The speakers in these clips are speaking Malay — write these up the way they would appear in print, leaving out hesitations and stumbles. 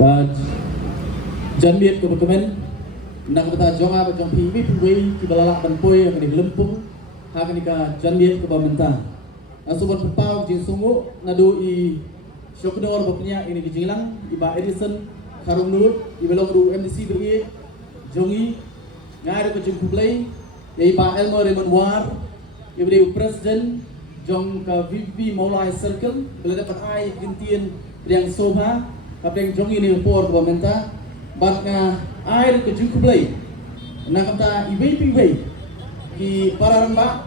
và dân biệt của kemen nak kata jonga ba jong pi pi ki balala ban poi ak ni lempung ha ka ni ka jan biệt của bamenta asuban pau jing sungu nadu I Shokdor bapnya ini di Jinglang iba Edison Karung Nur ibelong du MDC BE jongi ngai ko jung play iba Elmer Raymond War ibeu president jong ka VP Maulai Circle bela dapat ai gentian yang soha kapeng jongi ni por bamenta bat nga ai ko jung play na kata ibe pingwei ki pararamba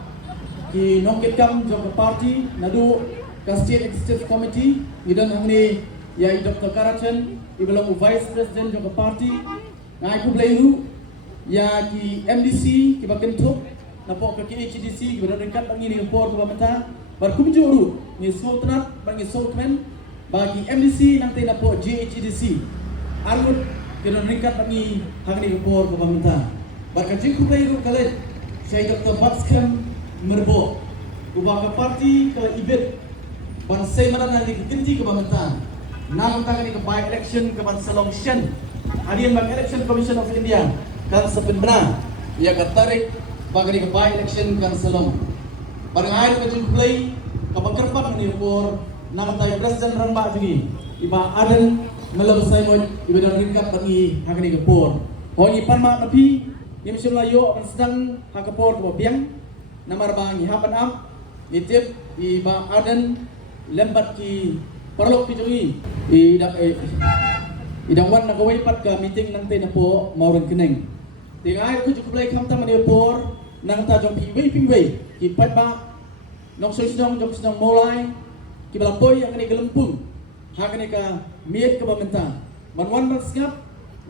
ki nongket kam jong ka party nadu ka state executive committee idan hamni ya Dr. Karachan ibelong vice president jong ka party ngai ku blairu ya ki MDC ki bakentuk na po ka ki HDC ki berdekat bangi ni por ko bamenta bar kumjuru ni sultanat bangi sultan bagi MDC nang tena po JHDC arut ki berdekat bangi hangni por ko bamenta bar ka jing ku blairu kale saya Dr. Batskam merbo ubah party ke ibet ban sai mana nanti genti ke bamenta na kata ni ke by election ke ban selection hadian ban election commission of India kan sebenarnya ia katarik bagi ke by election kan selong bar air ke play ke bakerpan ni por na kata president ramba jungi iba aden melebasai mo iba dan ringkap bagi hakani ke por honi panma napi ni melayu ban sedang hakapor ke biang namar bangi hapan am nitip iba aden lembat ki perlok ki jungi idang wan na gawai pat ka meeting nang te na po mauren keneng tingai ku cukup lay kamta mani por nang ta jong pingwei ki pat ba nong soisong jong sedang mulai ki balapoy ang ni gelempung hakani ka miet ka bamenta manwan bang skap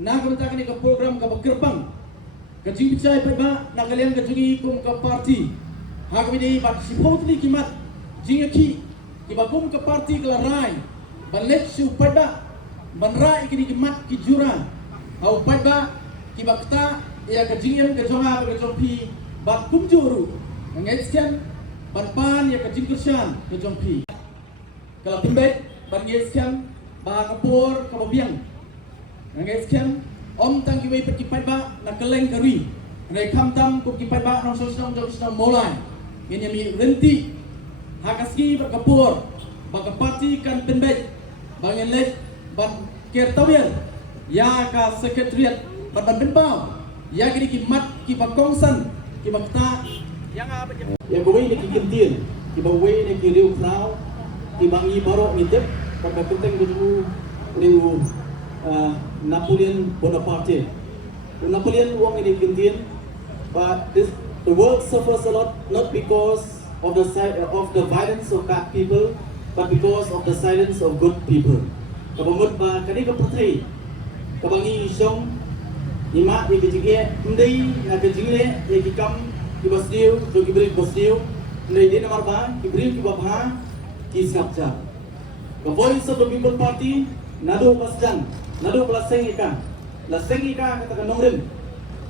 na ka kani ka program ka bakerpang ka jing bicai pat ba na kalian ka jungi kum ka party hakani ni bat sipotli kimat jing ki ibakum ke parti kelarai balik su pada banrai kini kimat ki jura au pada kibakta ya ke jingem ke jonga ke jompi bat kumjuru ngesian ban ya ke jingkersan ke jompi kalau timbet ban ngesian ba kapur ke biang ngesian om tang kiwei pet kipai ba na keleng kari nai kamtam ku kipai ba nong sosong jong molai ini mi renti hakaski berkapur baka parti kan tembek bangen lek ban kertawir ya ka sekretariat ban benpau ya kini kimat ki bakongsan ki bakta yang apa ya gowe ni ki kintin ki bawe ni ki riu krau ki bangi barok nitep baka keteng du riu Napoleon Bonaparte Napoleon wong ini kintin but the world suffers a lot not because of the violence of bad people, but because of the silence of good people. Kabangot ba kani ka putri, kabangi isong ima ikijige ndai na kajingle ikikam kibasdiu to kibri basdiu ndai din amar ba kibri kibabha kisapcha. The voice of the people party nado pasjan nado lasengika kata kanongrim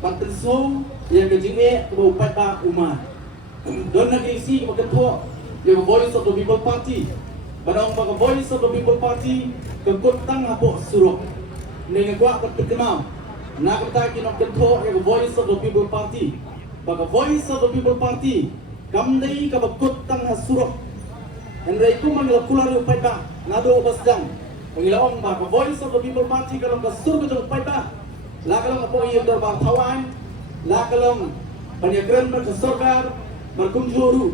patensong yang kajingle kubupat ba umar. Don nag-isi magkanto yung voice of the people party banong mga voice of the people party kagkuntang hapo surok nangagwa pagkatimaw nakita kinagkanto yung voice of the people party baga voice of the people party kamday kabagkuntang hasurok and ray kung mangilakular yung payba nado basdang pangilaong baga voice of the people party kalong kasurok yung payba lakalong apo yung dorbang tawan lakalong panyagran magkasorgar berkunjuru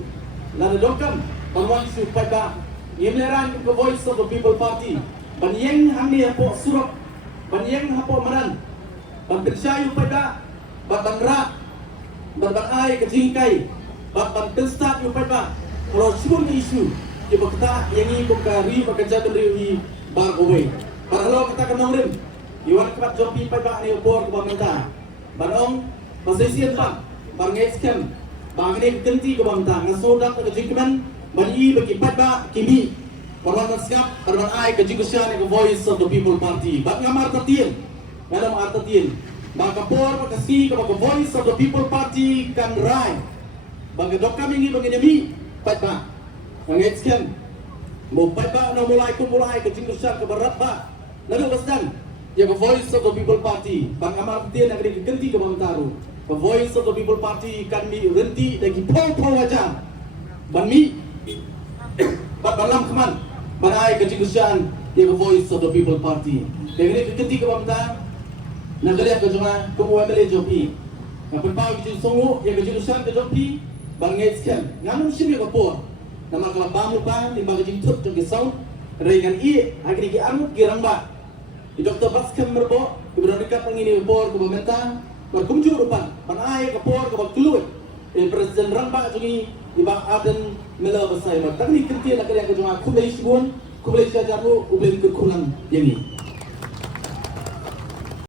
lalu dokam banwan supaya imleran ke voice of the people party banyeng hamni hapo surok banyeng hapo maran bantersayu pada batangra batangay kajingkay batantestat yu pada kalau sebut isu di bakta yang ikut kari bekerja dari bargowe kalau kita kenongrim iwan kepat jopi pada ni bor kebangunan barong posisi apa bangeskem Bangene kenti ke bangta ngasodak ke jingkeman bani bagi pada kimi parwan skap parwan ai ke jingkusian ke voice of the people party bak ngamar tatin dalam artatin baka por kasi ke baka voice of the people party kan rai bagi dokam ini bagi demi pada ngetsken mo pada no mulai ke jingkusian ke barat ba lalu basdan yang Voice of the People Party bang amar dia nak diganti ke bang taru Voice of the People Party kan mi renti lagi pau aja ban mi balam keman banai kejigusan yang Voice of the People Party dengan diganti ke bang taru nak dia ke cuma kemuan beli jopi ngapain pau gitu songo yang kejigusan ke jopi bang ngeskan ngamun sini ke por nama kelabang lupa di bagajin tuh jadi sound regan akhirnya ki amut giramba Dr. Baskem merbo keberanikan pengini por ke pemerintah berkunjung rupan panai ke por ke bakluit presiden ramba jungi ibang aden mela basai tak ni kerti nak yang ke junga kublai sibun kublai jajaru ublai ke kulang yang ini